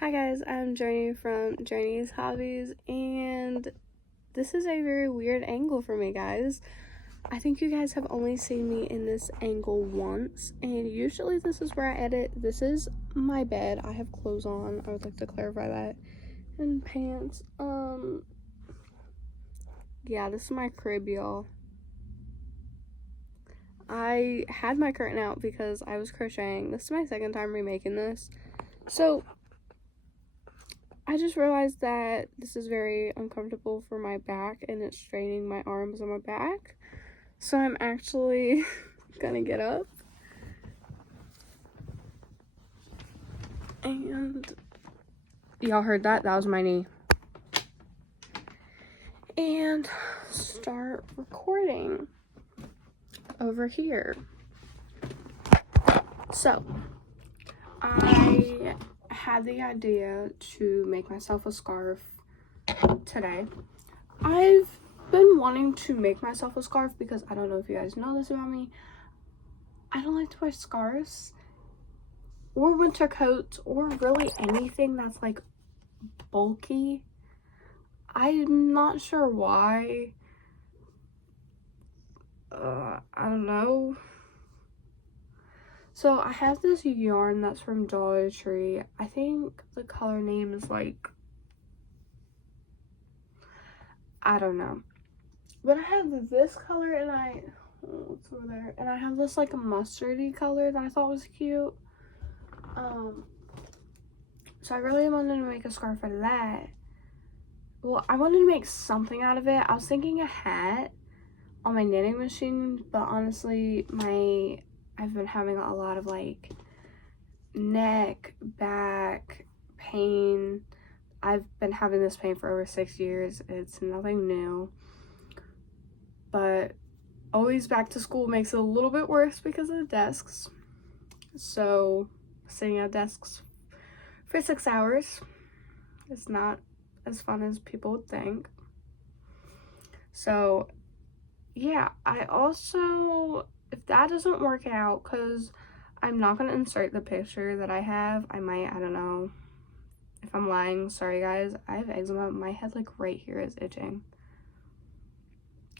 Hi guys, I'm Journey from Journey's Hobbies, and this is a very weird angle for me, guys. I think you guys have only seen me in this angle once, and usually this is where I edit. This is my bed. I have clothes on. I would like to clarify that. And pants. Yeah, this is my crib, y'all. I had my curtain out because I was crocheting. This is my second time remaking this. So I just realized that this is very uncomfortable for my back and it's straining my arms and my back. So I'm actually gonna get up and y'all heard that? That was my knee. And start recording over here. So I had the idea to make myself a scarf today. I've been wanting to make myself a scarf because I don't know if you guys know this about me. I don't like to wear scarves or winter coats or really anything that's like bulky. I'm not sure why. I don't know. So I have this yarn that's from Dollar Tree. I think the color name is like, I don't know. But I have this color and what's over there? And I have this like a mustardy color that I thought was cute. So I really wanted to make a scarf out of that. Well, I wanted to make something out of it. I was thinking a hat on my knitting machine, but honestly, I've been having a lot of like neck, back pain. I've been having this pain for over 6 years. It's nothing new, but always back to school makes it a little bit worse because of the desks. So sitting at desks for 6 hours is not as fun as people would think. So yeah, I also, if that doesn't work out, because I'm not going to insert the picture that I have, I don't know. If I'm lying, sorry guys. I have eczema. My head like right here is itching.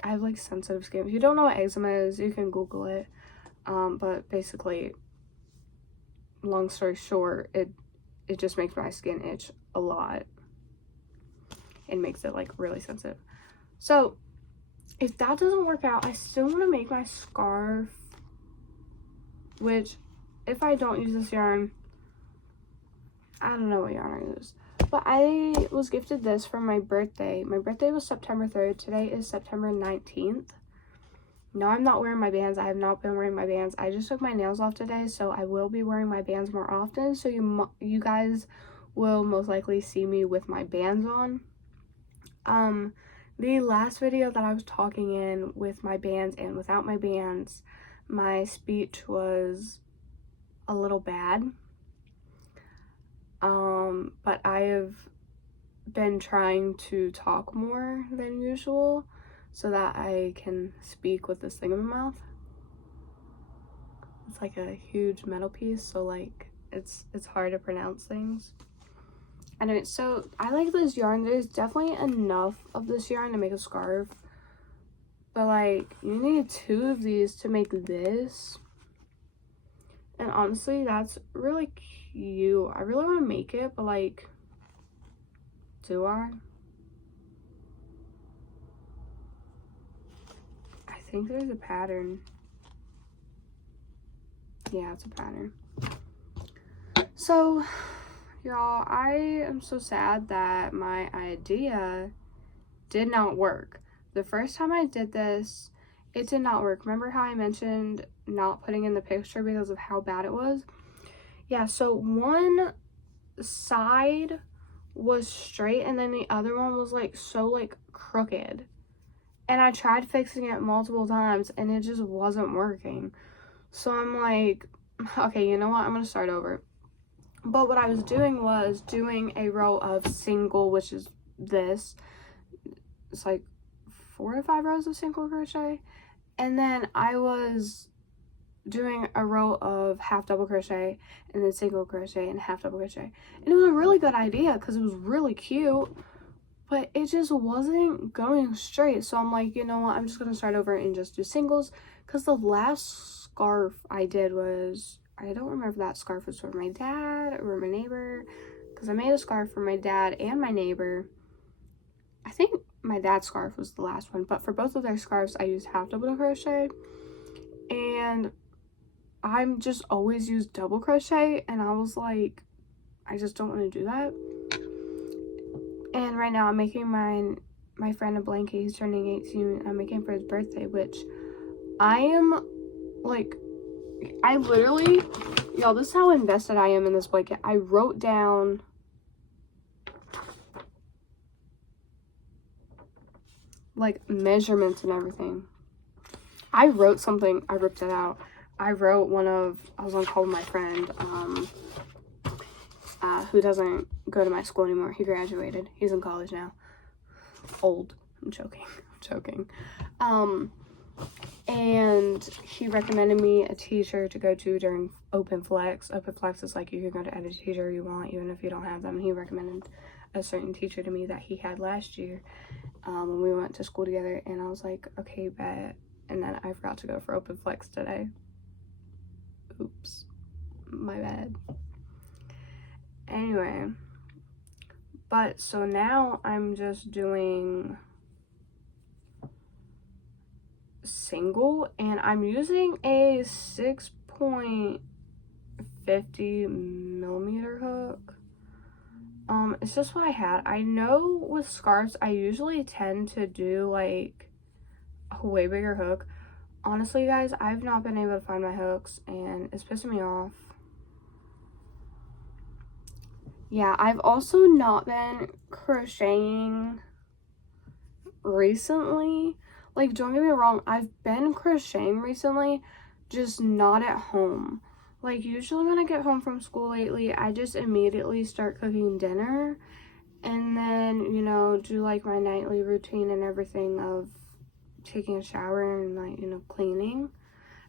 I have like sensitive skin. If you don't know what eczema is, you can Google it. But basically, long story short, it just makes my skin itch a lot. It makes it like really sensitive. So if that doesn't work out, I still want to make my scarf, which if I don't use this yarn, I don't know what yarn I use. But I was gifted this for my birthday. My birthday was September 3rd. Today is September 19th. No, I'm not wearing my bands. I have not been wearing my bands. I just took my nails off today, so I will be wearing my bands more often. So you guys will most likely see me with my bands on. The last video that I was talking in with my bands and without my bands, my speech was a little bad. But I have been trying to talk more than usual so that I can speak with this thing in my mouth. It's like a huge metal piece, so like it's hard to pronounce things. Anyway, so I like this yarn. There's definitely enough of this yarn to make a scarf, but like you need 2 of these to make this. And honestly, that's really cute. I really want to make it, but like, do I? I think there's a pattern. Yeah, it's a pattern. So, y'all, I am so sad that my idea did not work. The first time I did this, it did not work. Remember how I mentioned not putting in the picture because of how bad it was? Yeah, so one side was straight and then the other one was like so like crooked. And I tried fixing it multiple times and it just wasn't working. So I'm like, okay, you know what? I'm going to start over. But what I was doing was doing a row of single, which is this. It's like 4 to 5 rows of single crochet. And then I was doing a row of half double crochet and then single crochet and half double crochet. And it was a really good idea because it was really cute, but it just wasn't going straight. So I'm like, you know what, I'm just gonna start over and just do singles, because the last scarf I did was, I don't remember if that scarf was for my dad or my neighbor, because I made a scarf for my dad and my neighbor. I think my dad's scarf was the last one, but for both of their scarves I used half double crochet, and I'm just always used double crochet, and I was like, I just don't want to do that. And right now I'm making my friend a blanket. He's turning 18. I'm making for his birthday, which I am like, I literally, y'all, this is how invested I am in this blanket. I wrote down like measurements and everything. I wrote something, I ripped it out. I wrote I was on call with my friend, who doesn't go to my school anymore. He graduated. He's in college now. Old. I'm joking. And he recommended me a teacher to go to during Open Flex. Open Flex is like, you can go to any teacher you want, even if you don't have them. He recommended a certain teacher to me that he had last year, when we went to school together, and I was like, okay, bet. And then I forgot to go for Open Flex today. Oops, my bad. Anyway, but so now I'm just doing single, and I'm using a 6.50 millimeter hook. It's just what I had. I know with scarves I usually tend to do like a way bigger hook. Honestly, guys, I've not been able to find my hooks, and it's pissing me off. Yeah, I've also not been crocheting recently. Like, don't get me wrong, I've been crocheting recently, just not at home. Like, usually when I get home from school lately, I just immediately start cooking dinner, and then, you know, do like my nightly routine and everything of taking a shower and like, you know, cleaning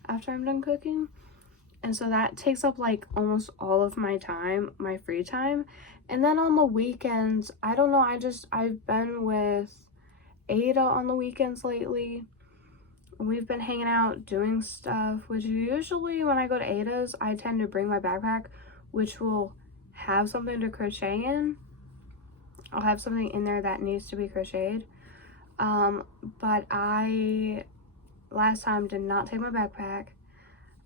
after I'm done cooking. And so that takes up like almost all of my time, my free time. And then on the weekends, I don't know, I've been with Ada on the weekends lately. We've been hanging out doing stuff, which usually when I go to Ada's, I tend to bring my backpack, which will have something to crochet in. I'll have something in there that needs to be crocheted. But I last time did not take my backpack,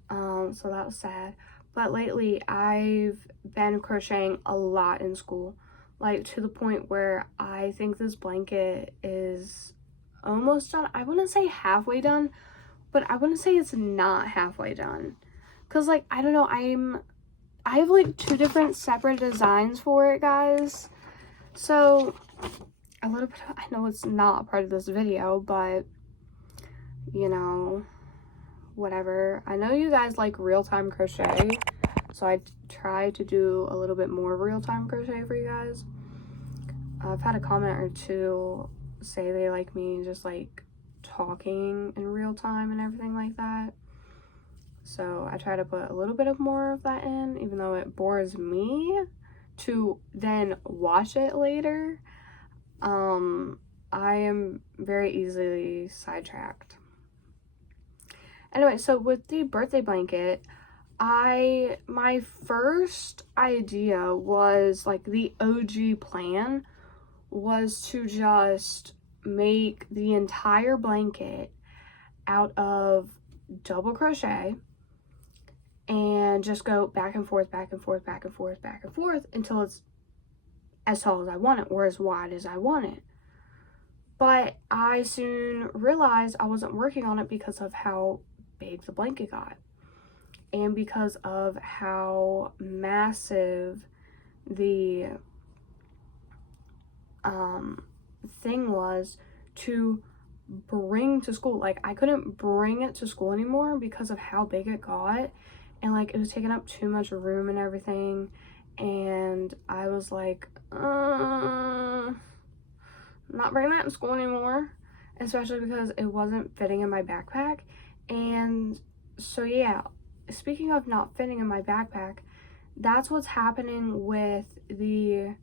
so that was sad. But lately I've been crocheting a lot in school, like to the point where I think this blanket is almost done. I wouldn't say halfway done, but I wouldn't say it's not halfway done, because like, I don't know, I have like 2 different separate designs for it, guys. So a little bit, I know it's not a part of this video, but you know, whatever. I know you guys like real-time crochet, so I try to do a little bit more real-time crochet for you guys. I've had a comment or 2 say they like me just like talking in real time and everything like that. So I try to put a little bit of more of that in, even though it bores me to then watch it later. I am very easily sidetracked. Anyway, so with the birthday blanket, my first idea was, like, the OG plan was to just make the entire blanket out of double crochet and just go back and forth, back and forth, back and forth, back and forth until it's as tall as I want it or as wide as I want it. But I soon realized I wasn't working on it because of how big the blanket got and because of how massive the thing was to bring to school. Like, I couldn't bring it to school anymore because of how big it got, and like it was taking up too much room and everything. And I was like, not bringing that in school anymore, especially because it wasn't fitting in my backpack. And so yeah, speaking of not fitting in my backpack, that's what's happening with the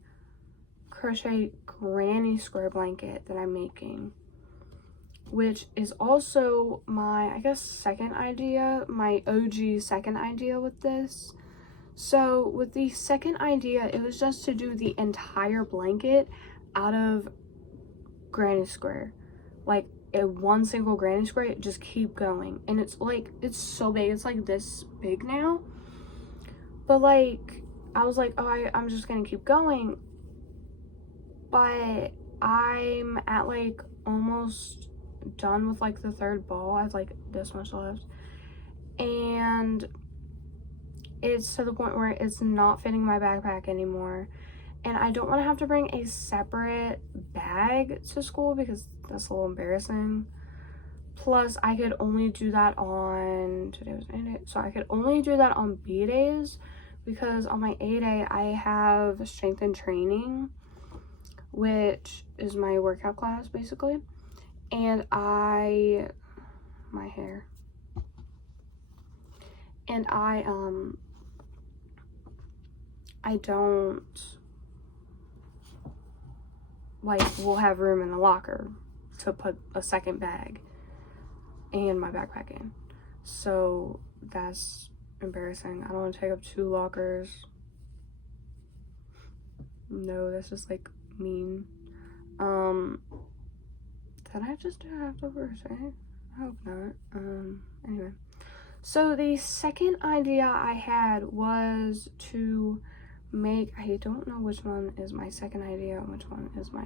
crochet granny square blanket that I'm making, which is also my, I guess, second idea, my OG second idea with this. So with the second idea, it was just to do the entire blanket out of granny square, like a one single granny square, just keep going. And it's like, it's so big, it's like this big now, but like I was like, oh, I'm just gonna keep going, but I'm at like almost done with like the third ball. I have like this much left, and it's to the point where it's not fitting my backpack anymore, and I don't want to have to bring a separate bag to school because that's a little embarrassing. Plus, I could only do that on, today was A day, so I could only do that on B days, because on my A day I have strength and training, which is my workout class basically, and my hair, and I don't, like, will have room in the locker to put a second bag and my backpack in. So that's embarrassing. I don't want to take up 2 lockers. No, that's just like mean. Did I just do leftovers, right? I hope not. Anyway. So the second idea I had was to make, I don't know which one is my second idea and which one is my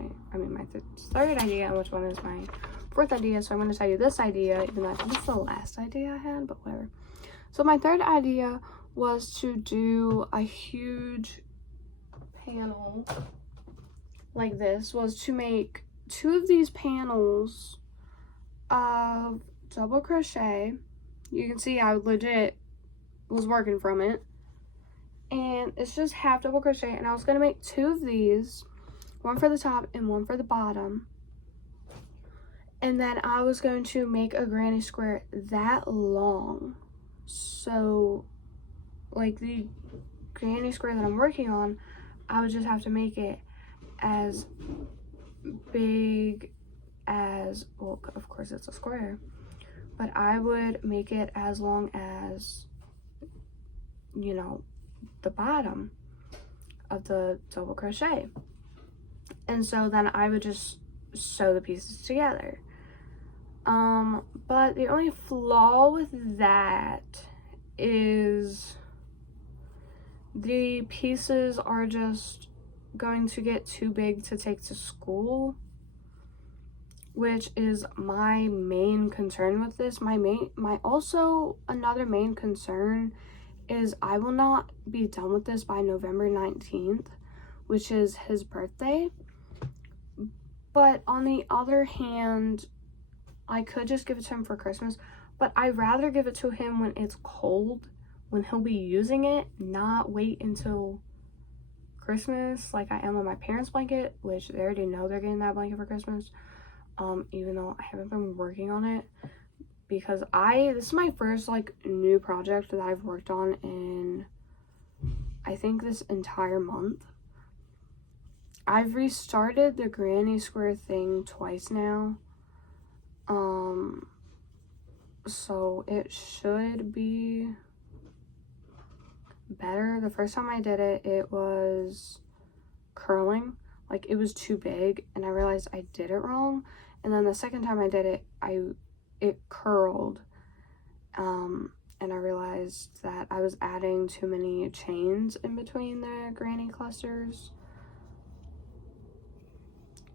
third idea and which one is my fourth idea. So I'm going to tell you this idea, even though I think it's the last idea I had, but whatever. So my third idea was to do a huge panel like this, was to make 2 of these panels of double crochet. You can see I legit was working from it. And it's just half double crochet, and I was going to make 2 of these, one for the top and one for the bottom. And then I was going to make a granny square that long. So, like, the granny square that I'm working on, I would just have to make it as big as, well, of course it's a square, but I would make it as long as, you know, the bottom of the double crochet. And so then I would just sew the pieces together. But the only flaw with that is the pieces are just going to get too big to take to school, which is my main concern with this. Also another main concern is I will not be done with this by November 19th, which is his birthday. But on the other hand, I could just give it to him for Christmas, but I'd rather give it to him when it's cold, when he'll be using it, not wait until Christmas like I am on my parents' blanket, which they already know they're getting that blanket for Christmas, even though I haven't been working on it, because this is my first like new project that I've worked on in, I think, this entire month. I've restarted the granny square thing twice now, so it should be better. The first time I did it, it was curling, like it was too big, and I realized I did it wrong. And then the second time I did it, it curled, and I realized that I was adding too many chains in between the granny clusters.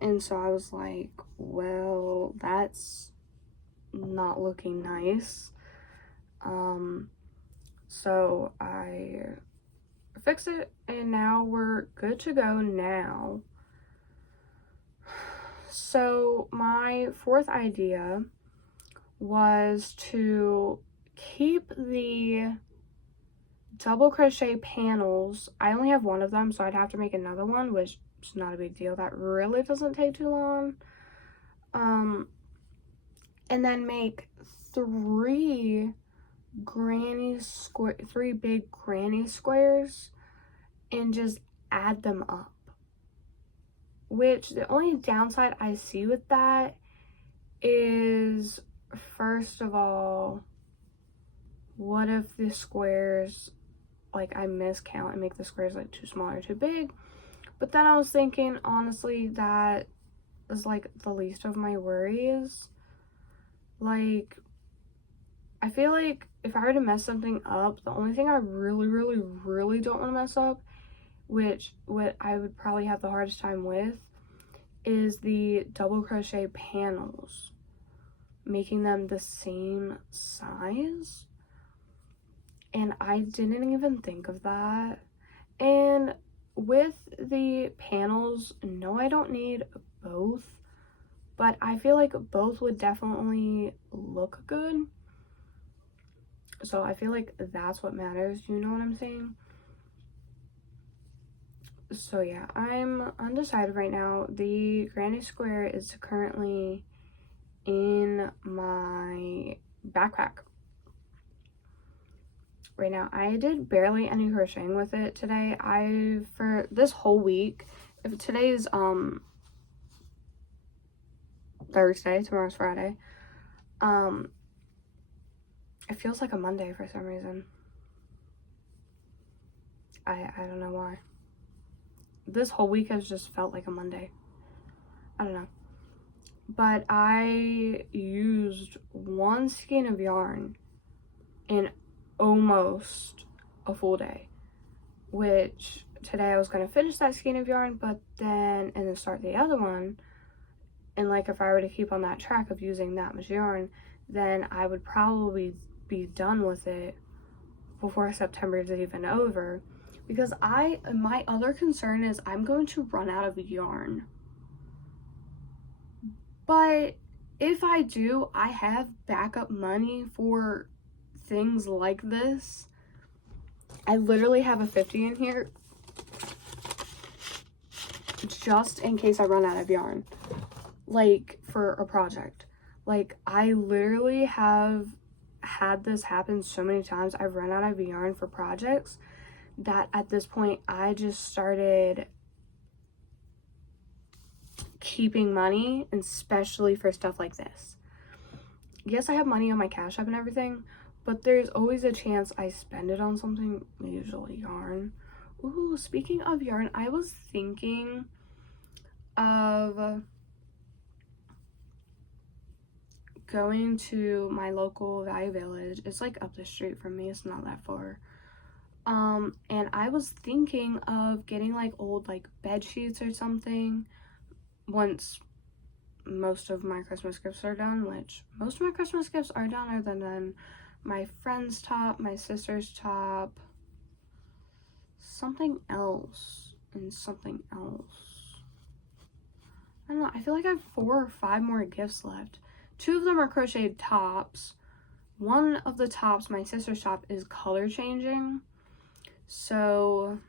And so I was like, well, that's not looking nice. So I fixed it, and now we're good to go now. So my fourth idea was to keep the double crochet panels. I only have one of them, so I'd have to make another one, which is not a big deal. That really doesn't take too long. And then make 3 three big granny squares and just add them up. Which the only downside I see with that is, first of all, what if the squares, like, I miscount and make the squares like too small or too big? But then I was thinking, honestly, that is like the least of my worries. Like, I feel like if I were to mess something up, the only thing I really don't want to mess up, which what I would probably have the hardest time with, is the double crochet panels, making them the same size. And I didn't even think of that. And with the panels, no, I don't need both, but I feel like both would definitely look good. So I feel like that's what matters, you know what I'm saying? So yeah, I'm undecided right now. The granny square is currently in my backpack right now. I did barely any crocheting with it today. For this whole week, if today's Thursday, tomorrow's Friday, it feels like a Monday for some reason. I don't know why. This whole week has just felt like a Monday. I don't know. But I used one skein of yarn in almost a full day, which today I was going to finish that skein of yarn, but then, and then start the other one. And like, if I were to keep on that track of using that much yarn, then I would probably be done with it before September is even over. Because my other concern is I'm going to run out of yarn. But if I do, I have backup money for things like this. I literally have a 50 in here just in case I run out of yarn, like for a project. Like, I literally have had this happen so many times. I've run out of yarn for projects that at this point I just started keeping money, especially for stuff like this. Yes, I have money on my Cash App and everything, but there's always a chance I spend it on something, usually yarn. Ooh, speaking of yarn, I was thinking of going to my local Value Village. It's like up the street from me, it's not that far. And I was thinking of getting like old like bed sheets or something once most of my Christmas gifts are done, which most of my Christmas gifts are done other than my friend's top, my sister's top, something else, and something else. I don't know, I feel like I have 4 or 5 more gifts left. 2 of them are crocheted tops. One of the tops, my sister's top, is color changing. So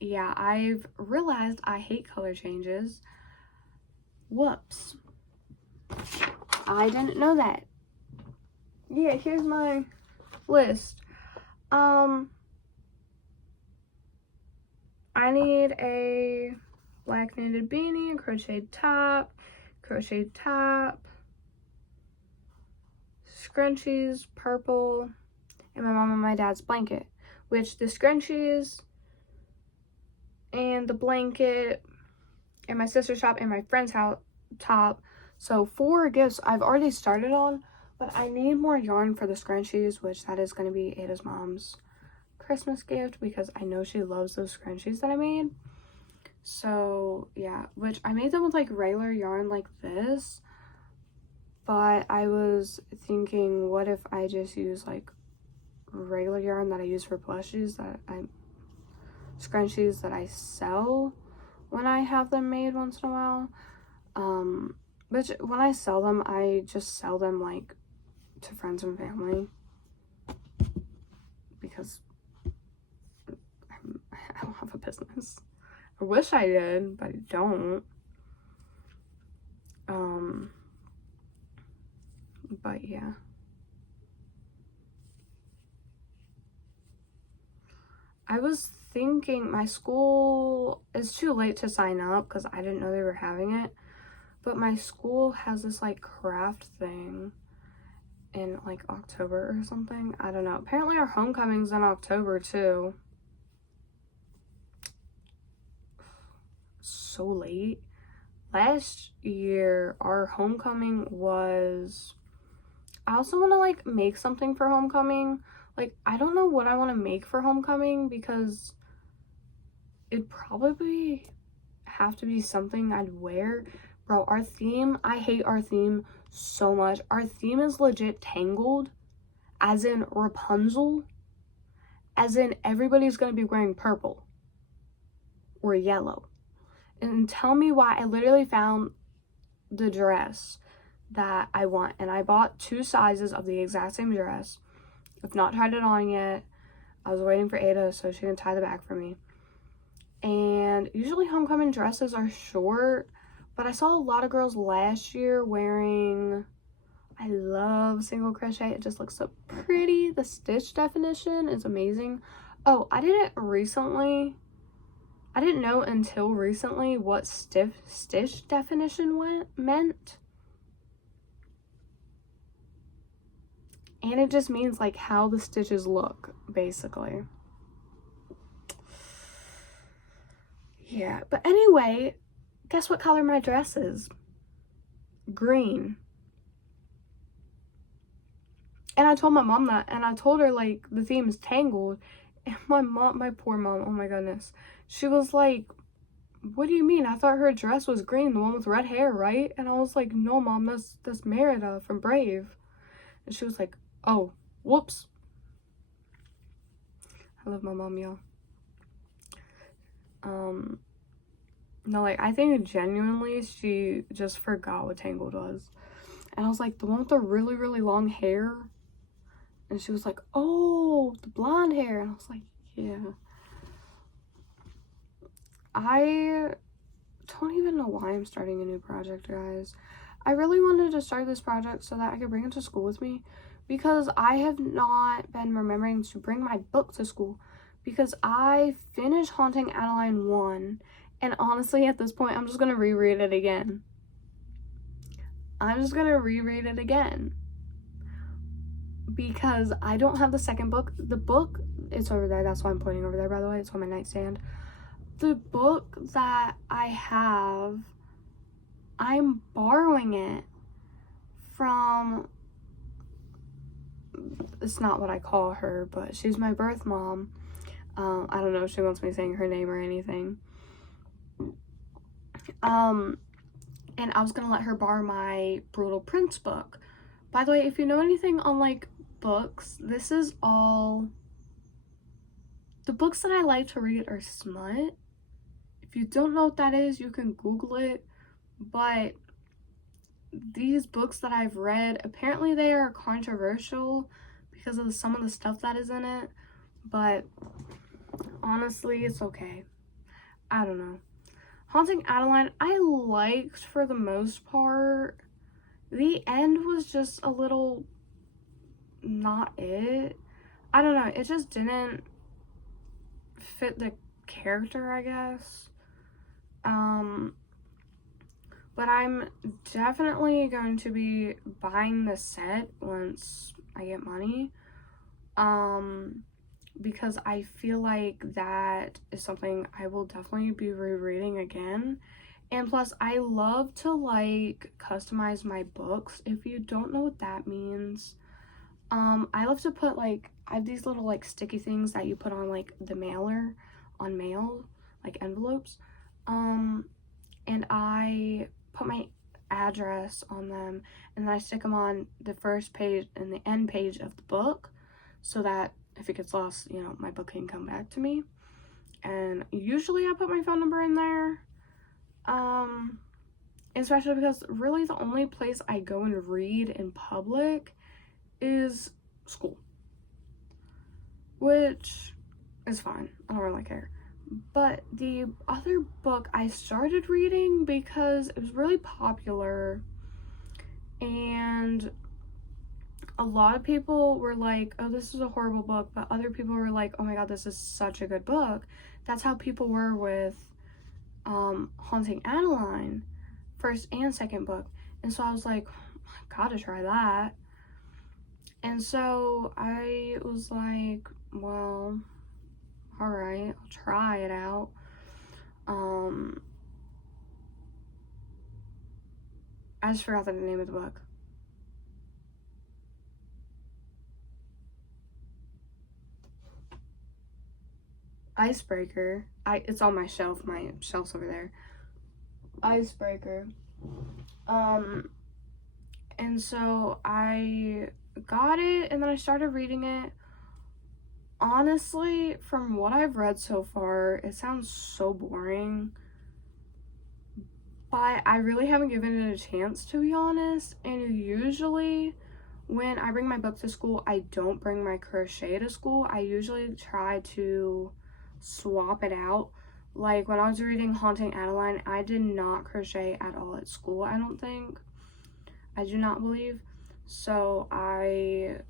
yeah, I've realized I hate color changes. Whoops. I didn't know that. Yeah, here's my list. I need a black knitted beanie, a crocheted top, scrunchies, purple, and my mom and my dad's blanket, which the scrunchies and the blanket and my sister's top and my friend's house top. So 4 gifts I've already started on, but I need more yarn for the scrunchies, which that is going to be Ada's mom's Christmas gift because I know she loves those scrunchies that I made. So yeah, which I made them with like regular yarn like this, but I was thinking, what if I just use like regular yarn that I use for plushies, scrunchies that I sell when I have them made once in a while. Which when I sell them, I just sell them like to friends and family because I don't have a business. I wish I did, but I don't. But yeah. I was thinking my school is too late to sign up because I didn't know they were having it. But my school has this like craft thing in like October or something. I don't know. Apparently our homecoming's in October too. So late. Last year our homecoming was, I also want to like make something for homecoming. Like I don't know what I want to make for homecoming because it'd probably have to be something I'd wear. Bro, our theme, I hate our theme so much. Our theme is legit Tangled, as in Rapunzel, as in everybody's gonna be wearing purple or yellow. And tell me why. I literally found the dress that I want, and I bought 2 sizes of the exact same dress. I've not tried it on yet. I was waiting for Ada so she can tie the bag for me. And usually homecoming dresses are short, but I saw a lot of girls last year wearing, I love single crochet. It just looks so pretty. The stitch definition is amazing. Oh, I didn't know until recently what stitch definition meant. And it just means like how the stitches look, basically. Yeah, but anyway, guess what color my dress is? Green. And I told my mom that, and I told her like the theme is Tangled, and my poor mom, oh my goodness, she was like, what do you mean? I thought her dress was green, the one with red hair, right? And I was like, no mom, that's Merida from Brave. And she was like, oh, whoops. I love my mom, y'all. No, like, I think genuinely she just forgot what Tangled was. And I was like, the one with the really, really long hair? And she was like, oh, the blonde hair. And I was like, yeah. I don't even know why I'm starting a new project, guys. I really wanted to start this project so that I could bring it to school with me, because I have not been remembering to bring my book to school, because I finished Haunting Adeline 1, and honestly at this point I'm just going to reread it again. Because I don't have the second book. The book, it's over there. That's why I'm pointing over there, by the way. It's on my nightstand. The book that I have, I'm borrowing it from, it's not what I call her, but she's my birth mom. I don't know if she wants me saying her name or anything. And I was gonna let her borrow my Brutal Prince book. By the way, if you know anything on like books, this is all, the books that I like to read are smut. If you don't know what that is, you can Google it. But these books that I've read, apparently they are controversial because of some of the stuff that is in it. But honestly, it's okay. I don't know. Haunting Adeline, I liked for the most part. The end was just a little not it. I don't know. It just didn't fit the character, I guess. But I'm definitely going to be buying the set once I get money. Because I feel like that is something I will definitely be rereading again. And plus, I love to like customize my books. If you don't know what that means, I love to put like, I have these little like sticky things that you put on like the mailer, on mail, like envelopes. And I put my address on them, and then I stick them on the first page and the end page of the book, so that if it gets lost, you know, my book can come back to me. And usually I put my phone number in there, especially because really the only place I go and read in public is school, which is fine. I don't really care. But the other book I started reading because it was really popular, and A lot of people were like, oh, this is a horrible book, but other people were like, oh my god, this is such a good book. That's how people were with Haunting Adeline, first and second book. And so I was like, I gotta try that. And so I was like, well, alright, I'll try it out. I just forgot the name of the book. Icebreaker. It's on my shelf. My shelf's over there. Icebreaker. And so I got it, and then I started reading it. Honestly, from what I've read so far, it sounds so boring. But I really haven't given it a chance, to be honest. And usually, when I bring my book to school, I don't bring my crochet to school. I usually try to swap it out. Like, when I was reading Haunting Adeline, I did not crochet at all at school, I don't think. I do not believe. So, I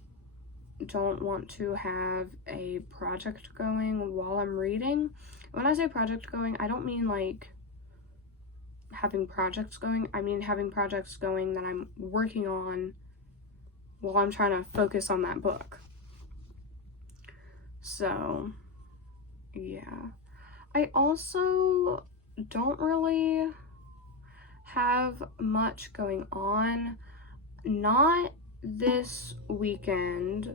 don't want to have a project going while I'm reading. When I say project going, I don't mean like having projects going. I mean having projects going that I'm working on while I'm trying to focus on that book. So, yeah. I also don't really have much going on. Not this weekend,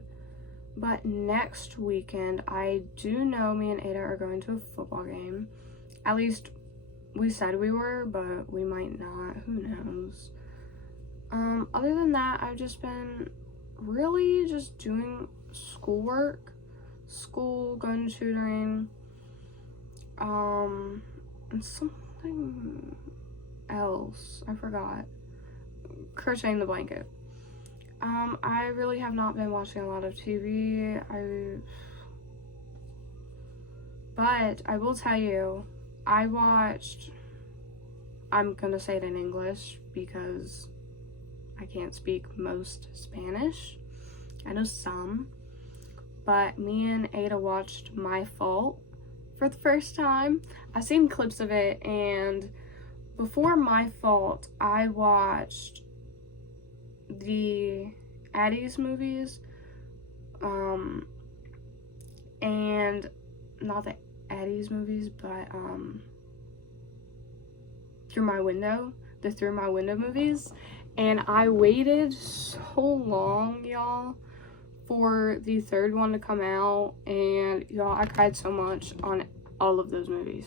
but next weekend. I do know me and Ada are going to a football game. At least we said we were, but we might not. Who knows? Other than that, I've just been really just doing schoolwork, going to tutoring, and something else. I forgot. Crocheting the blanket. I really have not been watching a lot of TV. But I will tell you, I'm gonna say it in English because I can't speak most Spanish. I know some. But me and Ada watched My Fault for the first time. I've seen clips of it, and before My Fault, I watched the Addie's movies, and not the Addie's movies, but Through My Window, the Through My Window movies, and I waited so long, y'all, for the third one to come out, and y'all, I cried so much on all of those movies.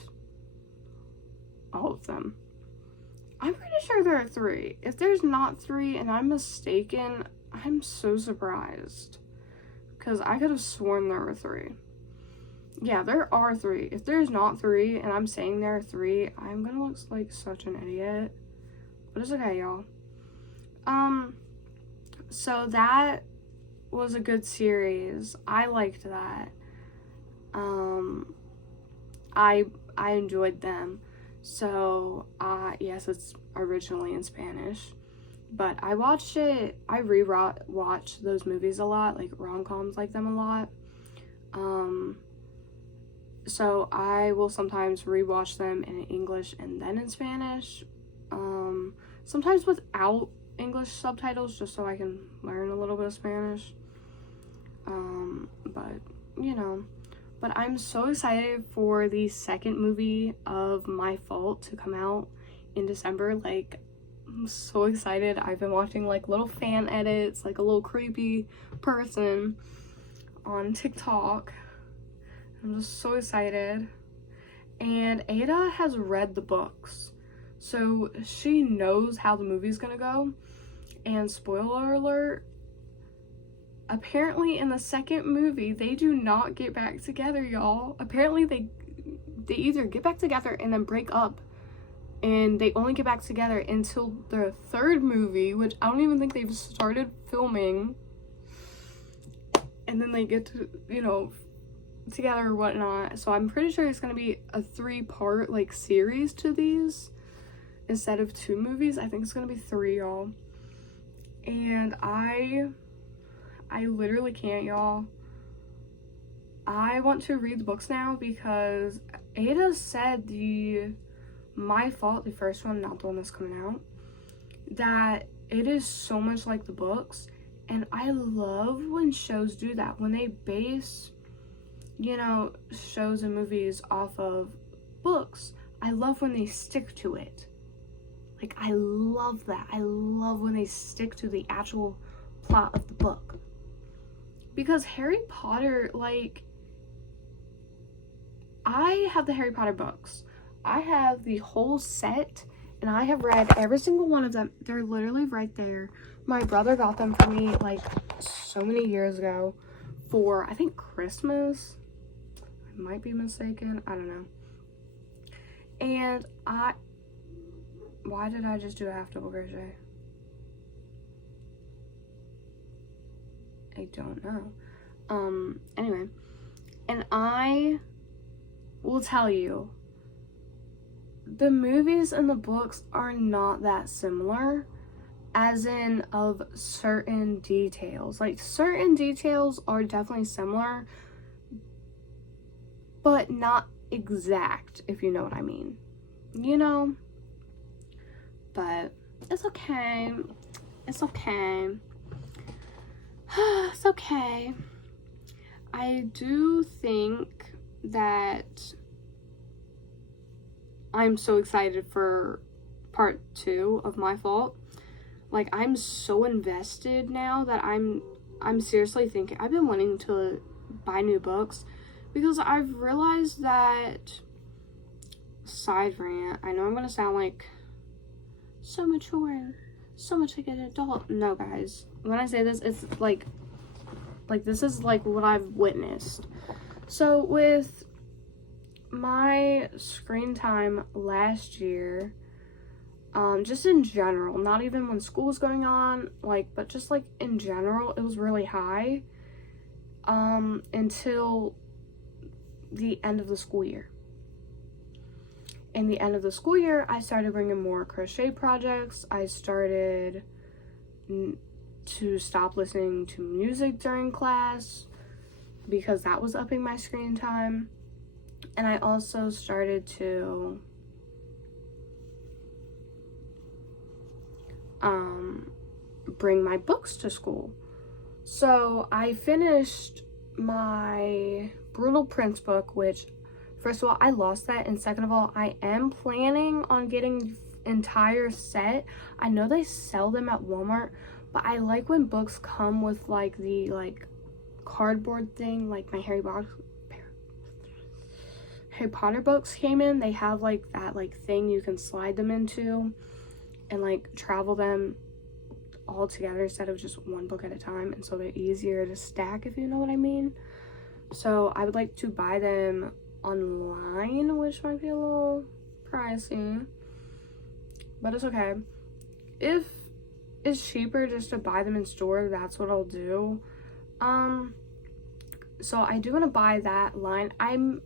All of them. I'm pretty sure there are 3. If there's not 3 and I'm mistaken, I'm so surprised. Because I could have sworn there were 3. Yeah, there are 3. If there's not 3 and I'm saying there are 3, I'm gonna look like such an idiot. But it's okay, y'all. So that was a good series. I liked that. I enjoyed them. So, yes, it's originally in Spanish, but I watched it, I rewatch those movies a lot, like rom-coms like them a lot, so I will sometimes rewatch them in English and then in Spanish, sometimes without English subtitles, just so I can learn a little bit of Spanish, but, you know. But I'm so excited for the second movie of My Fault to come out in December. Like, I'm so excited. I've been watching like little fan edits, like a little creepy person on TikTok. I'm just so excited. And Ada has read the books, so she knows how the movie's gonna go. And spoiler alert, apparently in the second movie, they do not get back together, y'all. Apparently they either get back together and then break up, and they only get back together until the third movie, which I don't even think they've started filming, and then they get to, you know, together or whatnot. So I'm pretty sure it's gonna be a 3-part like series to these instead of 2 movies. I think it's gonna be 3, y'all. And I I literally can't, y'all. I want to read the books now because Ada said My Fault, the first one, not the one that's coming out, that it is so much like the books. And I love when shows do that. When they base, shows and movies off of books. I love when they stick to it. Like, I love that. I love when they stick to the actual plot of the book. Because Harry Potter, like, I have the Harry Potter books. I have the whole set, and I have read every single one of them. They're literally right there. My brother got them for me, like, so many years ago for, I think, Christmas. I might be mistaken. I don't know. And why did I just do a half double crochet? I don't know. Anyway. And I will tell you, the movies and the books are not that similar, as in of certain details. Like, certain details are definitely similar, but not exact, if you know what I mean. But it's okay. It's okay. It's okay. I do think that I'm so excited for part 2 of My Fault. Like, I'm so invested now that I'm seriously thinking, I've been wanting to buy new books because I've realized that, side rant, I know I'm gonna sound like so mature and so much like an adult. No, guys, when I say this, it's like this is like what I've witnessed. So with my screen time last year, just in general, not even when school was going on, but just like in general, it was really high, until the end of the school year. In the end of the school year, I started bringing more crochet projects. I started to stop listening to music during class because that was upping my screen time. And I also started to bring my books to school. So I finished my Brutal Prince book, which, first of all, I lost that, and second of all, I am planning on getting entire set. I know they sell them at Walmart, but I like when books come with the cardboard thing, like my Harry Potter books came in. They have that thing you can slide them into and travel them all together instead of just one book at a time, and so they're easier to stack, if you know what I mean. So I would like to buy them online, which might be a little pricey, but it's okay. If it's cheaper just to buy them in store, that's what I'll do. So I do want to buy that line. I'm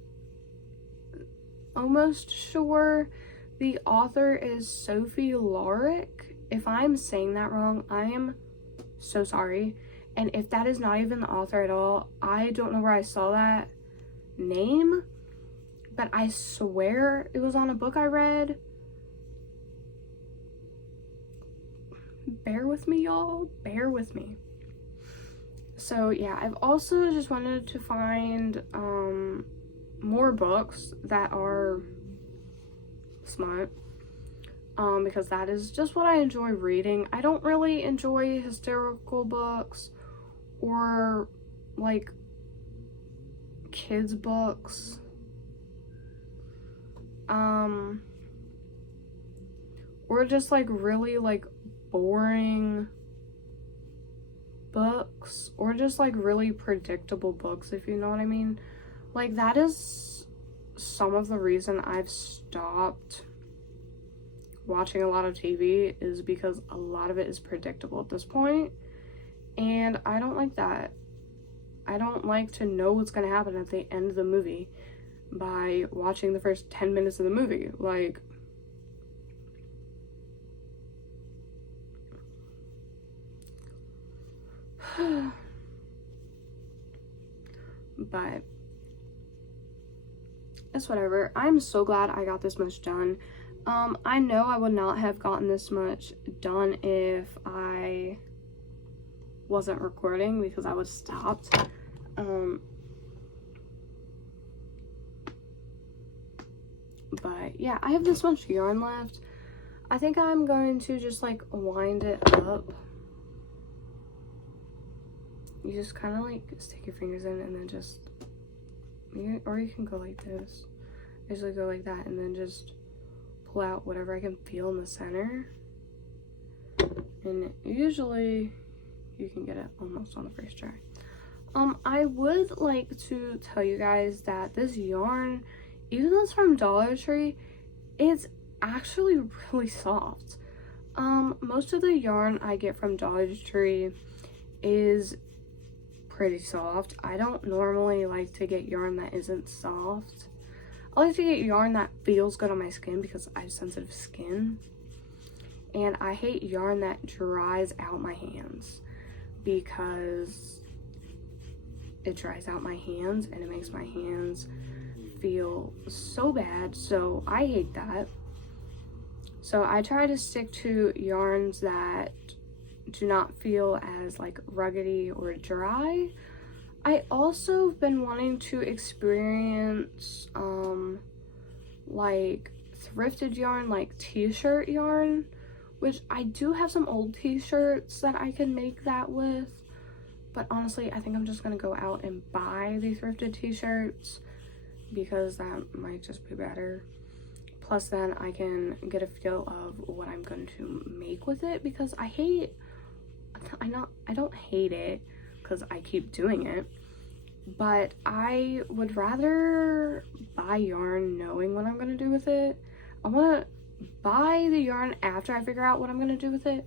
almost sure the author is Sophie Lorick. If I'm saying that wrong, I am so sorry. And if that is not even the author at all, I don't know where I saw that name, but I swear it was on a book I read. Bear with me, y'all. Bear with me. So yeah, I've also just wanted to find more books that are smart, because that is just what I enjoy reading. I don't really enjoy historical books or kids books, or just really boring books, or just really predictable books, if you know what I mean. That is some of the reason I've stopped watching a lot of TV, is because a lot of it is predictable at this point, and I don't like that. I don't like to know what's gonna happen at the end of the movie by watching the first 10 minutes of the movie. but it's whatever. I'm so glad I got this much done. I know I would not have gotten this much done if I wasn't recording, because I was stopped. But yeah, I have this much yarn left. I think I'm going to just like wind it up. You just kind of like stick your fingers in and then just, or you can go like this. I usually go like that and then just pull out whatever I can feel in the center. And usually you can get it almost on the first try. I would like to tell you guys that this yarn, even though it's from Dollar Tree, it's actually really soft. Most of the yarn I get from Dollar Tree is pretty soft. I don't normally like to get yarn that isn't soft. I like to get yarn that feels good on my skin because I have sensitive skin. And I hate yarn that dries out my hands, because it dries out my hands and it makes my hands feel so bad. So I hate that. So I try to stick to yarns that do not feel as like ruggedy or dry. I also have been wanting to experience like thrifted yarn, like t-shirt yarn, which I do have some old t-shirts that I can make that with. But honestly, I think I'm just gonna go out and buy the thrifted t-shirts, because that might just be better. Plus then I can get a feel of what I'm going to make with it, because I don't hate it because I keep doing it, but I would rather buy yarn knowing what I'm going to do with it. I want to buy the yarn after I figure out what I'm going to do with it,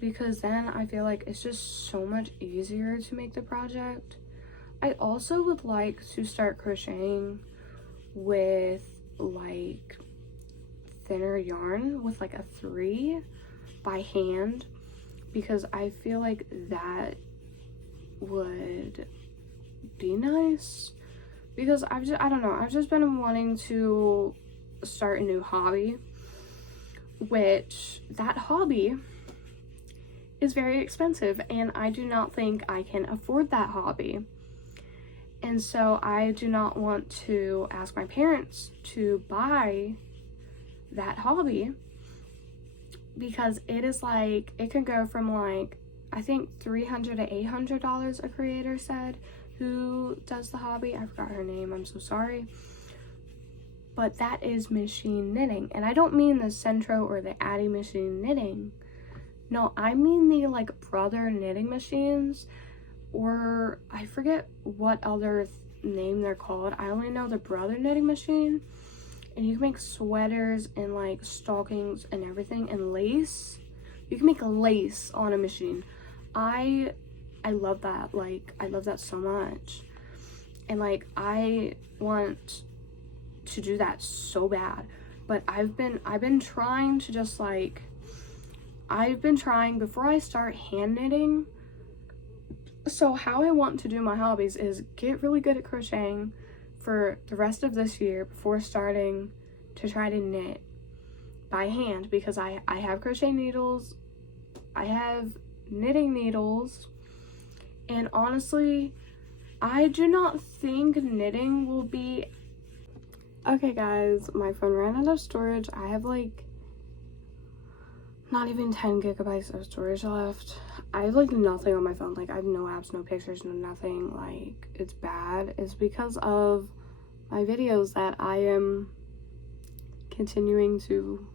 because then I feel like it's just so much easier to make the project. I also would like to start crocheting with like thinner yarn with like a 3 by hand, because I feel like that would be nice, because I don't know, I've just been wanting to start a new hobby, which that hobby is very expensive and I do not think I can afford that hobby. And so I do not want to ask my parents to buy that hobby, because it is like, it can go from like, I think $300 to $800, a creator said, who does the hobby. I forgot her name, I'm so sorry. But that is machine knitting. And I don't mean the Centro or the Addi machine knitting. No, I mean the like Brother knitting machines, or I forget what other name they're called. I only know the Brother knitting machine. And you can make sweaters and like stockings and everything, and lace. You can make lace on a machine. I love that. Like, I love that so much. And like, I want to do that so bad. But I've been trying to just like, before I start hand knitting. So how I want to do my hobbies is get really good at crocheting for the rest of this year before starting to try to knit by hand, because I have crochet needles, I have knitting needles, and honestly, I do not think knitting will be... Okay guys, my phone ran out of storage. I have like not even 10 gigabytes of storage left. I have like nothing on my phone. Like, I have no apps, no pictures, no nothing. Like, it's bad. It's because of my videos that I am continuing to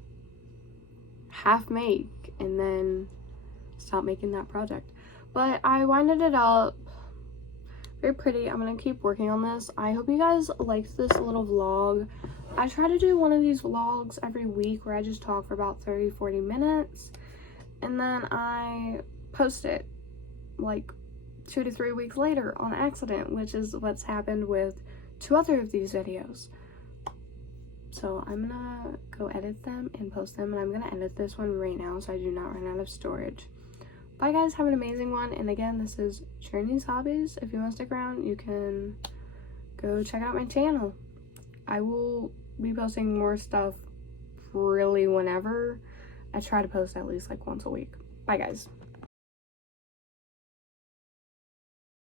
half make and then stop making that project. But I winded it up. Very pretty. I'm gonna keep working on this. I hope you guys liked this little vlog. I try to do one of these vlogs every week where I just talk for about 30-40 minutes, and then I post it like 2 to 3 weeks later on accident, which is what's happened with 2 other of these videos. So I'm gonna go edit them and post them, and I'm gonna edit this one right now so I do not run out of storage. Bye guys, have an amazing one. And again, this is Journey's Hobbies. If you want to stick around, you can go check out my channel. I will be posting more stuff really whenever. I try to post at least like once a week. Bye guys.